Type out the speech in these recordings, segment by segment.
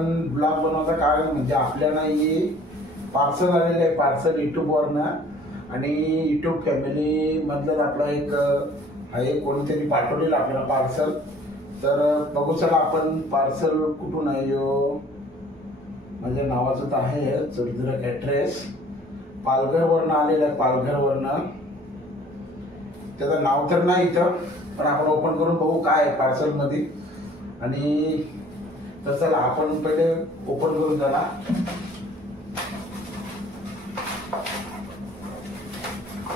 Blog बनवायचं कारण म्हणजे आपल्याला हे पार्सल आलेलं आहे, पार्सल यूट्यूबवरनं. आणि यूट्यूब फॅमिली मधलं आपलं एक आहे, कोणीतरी पाठवलेलं आपल्याला पार्सल. तर बघू चला आपण पार्सल कुठून आहे. माझ्या नावाचं तर आहे चुरदुर्ग ॲड्रेस, पालघरवरनं आलेलं आहे, पालघरवरनं. त्याचं नाव तर नाही इथं, पण आपण ओपन करून बघू काय आहे पार्सल मध्ये. आणि तर चला आपण पहिले ओपन करून झाला.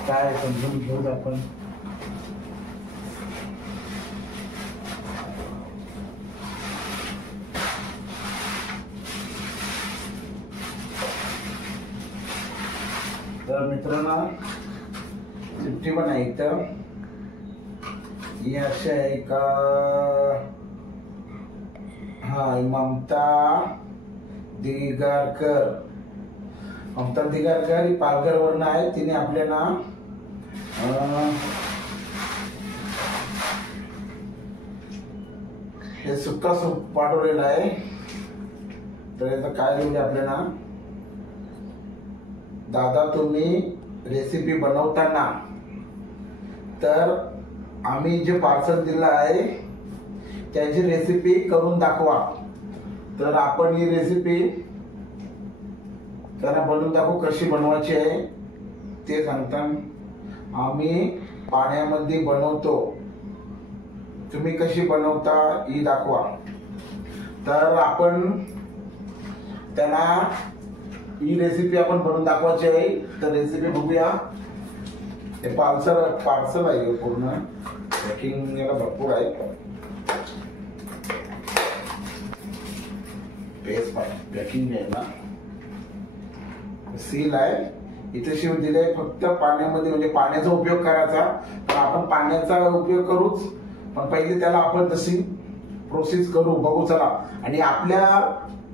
काय समजून घेऊ आपण. तर मित्रांनो चिठ्ठी पण आहे इथं. ही अशी आहे का, हा ममता दिगारकर. ममता दिगारकर ही पालघरवरनं आहे. तिने आपल्याला हे सुक्का सूप पाठवलेला आहे. तर याचं काय लिहिले आपल्याला, दादा तुम्ही रेसिपी बनवताना तर आम्ही जे पार्सल दिलं आहे त्याची रेसिपी करून दाखवा. तर आपण ही रेसिपी त्यांना बनवून दाखवू, कशी बनवायची आहे ते सांगतात. आम्ही पाण्यामध्ये बनवतो, तुम्ही कशी बनवता ही दाखवा. तर आपण त्यांना ही रेसिपी आपण बनवून दाखवायची आहे. तर रेसिपी बघूया. हे पार्सल आहे पूर्ण, पॅकिंग याला भरपूर आहे. पॅकिंग आहे ना, सील आहे. इथे शिव दिले फक्त पाण्यामध्ये, म्हणजे पाण्याचा उपयोग करायचा. तर आपण पाण्याचा उपयोग करूच, पण पहिले त्याला आपण तशी प्रोसेस करू, बघू चला. आणि आपल्या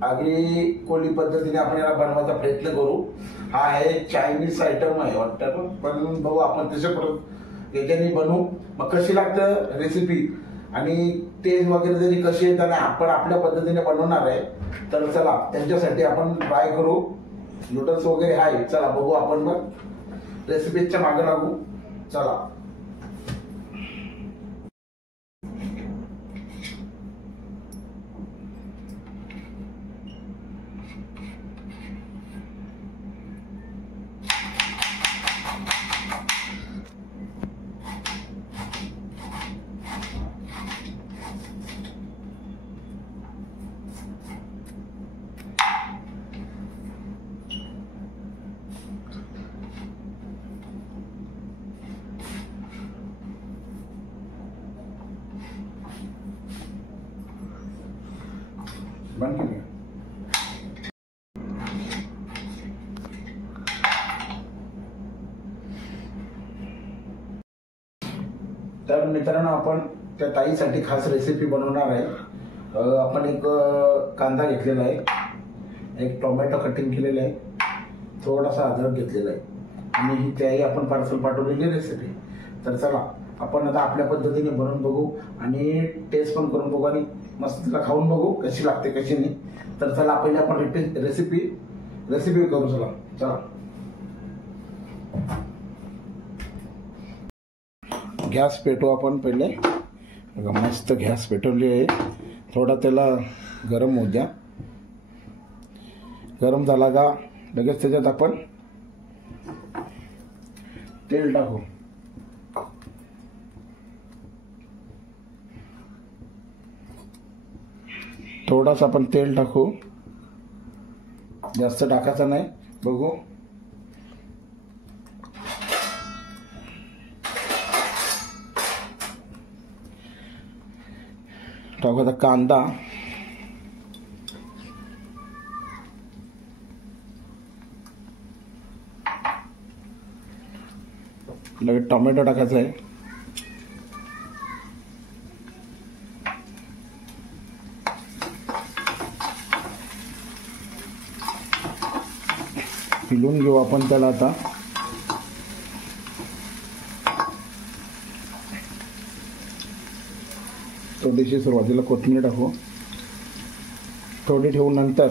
आगरी कोळी पद्धतीने आपण याला बनवायचा प्रयत्न करू. हा आहे चायनीज आयटम आहे वाटतं, पण बघू आपण तसे याच्याने बनवू. मग कशी लागतं रेसिपी आणि टेस्ट वगैरे जरी कशी येत आणि आपण आपल्या पद्धतीने बनवणार आहे. तर चला त्यांच्यासाठी आपण ट्राय करू. नूडल्स वगैरे आहे, चला बघू आपण मग रेसिपीच्या मागे लागू. चला बंद केलं. तर मित्रांनो आपण त्या ताईसाठी खास रेसिपी बनवणार आहे. आपण एक कांदा घेतलेला आहे, एक टोमॅटो कटिंग केलेला आहे, थोडासा अद्रक घेतलेला आहे आणि ही त्याही आपण पार्सल पाठवलेली रेसिपी. तर चला आपण आता आपल्या पद्धतीने बनवून बघू आणि टेस्ट पण करून बघू आणि मस्त तिला खाऊन बघू कशी लागते कशी नाही. तर चला पहिले आपण रेसिपी करू. चला गॅस पेटवू आपण पहिले. मस्त गॅस पेटवली आहे. थोडा त्याला गरम होऊ द्या. गरम झाला का लगेच त्याच्यात आपण तेल टाकू. थोडासा आपण तेल टाकू, जास्त टाकायचं नाही. बघू टाकायचा कांदा, लगेच टोमॅटो टाकायचा आहे. पिलून घेऊ आपण त्याला आता. थोडीशी सुरुवातीला कोथिंबीर टाकू. थोडी ठेवून नंतर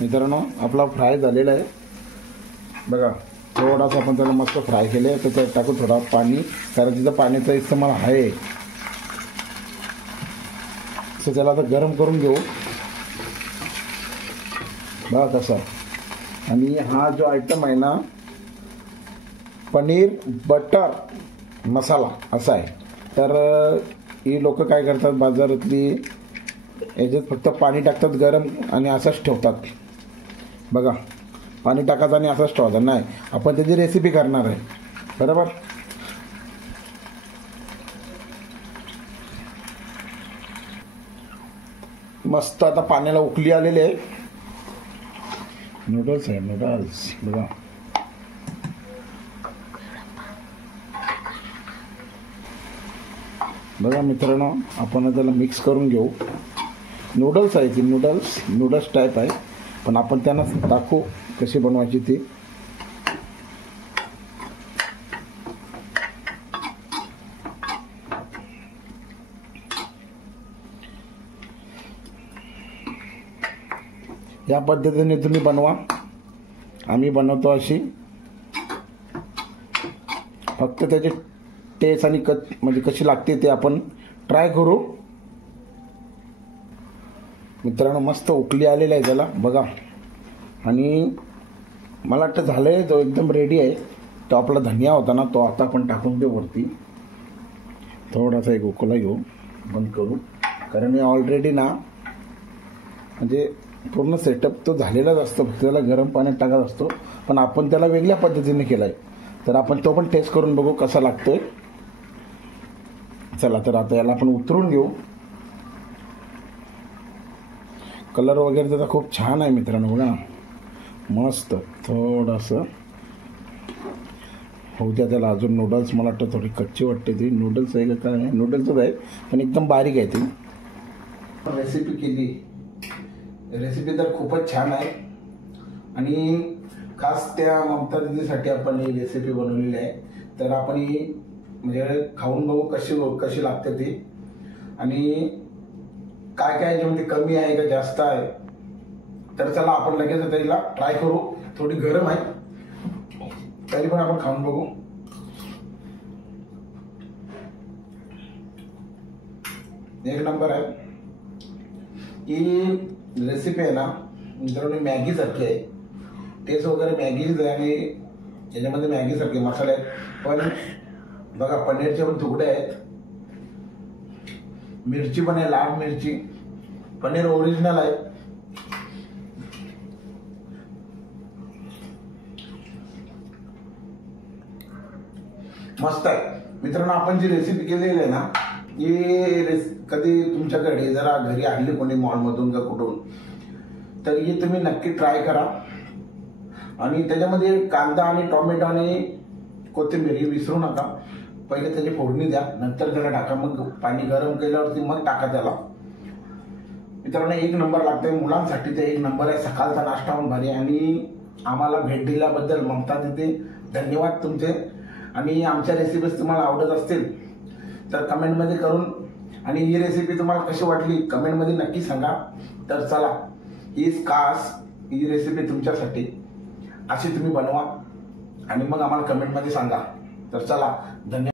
मित्रांनो आपला फ्राय झालेला आहे बघा. थोडासा आपण त्याला मस्त फ्राय केले तर त्यात टाकू थोडा पाणी, कारण तिथं पाण्याचा इस्तेमाल आहे. तर त्याला आता गरम करून घेऊ बघा कसा. आणि हा जो आयटम आहे ना पनीर बटर मसाला असा आहे. तर ही लोक काय करतात बाजारातली, याच्यात फक्त पाणी टाकतात गरम आणि असंच ठेवतात बघा. पाणी टाकायचं आणि असंच ठेवायचं. नाही, आपण त्याची रेसिपी करणार आहे बरोबर. मस्त आता पाण्याला उकली आलेली आहे. नूडल्स आहे, नूडल्स बघा. बघा मित्रांनो आपण त्याला मिक्स करून घेऊ. नूडल्स आहे ती, नूडल्स टाईप आहे, पण आपण त्यांना दाखवू कशी बनवायची ती. या पद्धतीने तुम्ही बनवा. आम्ही बनवतो अशी. फक्त त्याची टेस्ट आणि म्हणजे कशी लागते ते आपण ट्राय करू. मित्रांनो मस्त उकली आलेला आहे त्याला बघा. आणि मला वाटतं झालंय, जो एकदम रेडी आहे. तो आपला धनिया होता ना तो आता आपण टाकून देऊ वरती. थोडासा एक उकला घेऊ, बंद करू, कारण हे ऑलरेडी ना म्हणजे पूर्ण सेटअप तो झालेलाच असतो, फक्त त्याला गरम पाण्यात टाकत असतो. पण आपण त्याला वेगळ्या पद्धतीने केला आहे. तर आपण तो पण टेस्ट करून बघू कसा लागतोय. चला तर आता याला आपण उतरून घेऊ. कलर वगैरे त्याचा खूप छान आहे मित्रांनो बघा, मस्त. थोडंसं होऊ द्या त्याला अजून. नूडल्स मला वाटतं थोडी कच्ची वाटते ती. नूडल्स आहे का काय? नूडल्सच आहे, पण एकदम बारीक आहे ती. रेसिपी केली, रेसिपी तर खूपच छान आहे. आणि खास त्या ममता दीदीसाठी आपण ही रेसिपी बनवलेली आहे. तर आपण ही म्हणजे खाऊन बघू कशी लागते ती, आणि काय काय याच्यामध्ये कमी आहे का जास्त आहे. तर चला आपण लगेच त्याला ट्राय करू. थोडी गरम आहे तरी पण आपण खाऊन बघू. एक नंबर आहे ही रेसिपी आहे ना मित्रांनो. मॅगी सारखी आहे, टेस्ट वगैरे मॅगीच आहे आणि याच्यामध्ये मॅगी सारखे मसाले आहेत. पण बघा पनीरचे पण तुकडे आहेत, मिरची पण आहे, लाल मिरची. पनीर ओरिजिनल आहे. मस्त आहे मित्रांनो. आपण जी रेसिपी केलेली आहे ना ही कधी तुमच्याकडे जरा घरी आणली कोणी मॉलमधून का कुठून, तर ही तुम्ही नक्की ट्राय करा. आणि त्याच्यामध्ये कांदा आणि टोमॅटो आणि कोथिंबीर ही विसरू नका. पहिले त्याची फोडणी द्या, नंतर त्याला टाका. मग पाणी गरम केल्यावरती मग टाका त्याला. मित्रांनो एक नंबर लागते. मुलांसाठी ते एक नंबर आहे. सकाळचा नाश्ता पण भारी. आणि आम्हाला भेट दिल्याबद्दल ममता दीदी धन्यवाद तुमचे. आणि आमच्या रेसिपीज तुम्हाला आवडत असतील तर कमेंटमध्ये करून, आणि ही रेसिपी तुम्हाला कशी वाटली कमेंटमध्ये नक्की सांगा. तर चला ही रेसिपी तुमच्यासाठी अशी तुम्ही बनवा आणि मग आम्हाला कमेंटमध्ये सांगा. तर चला धन्यवाद.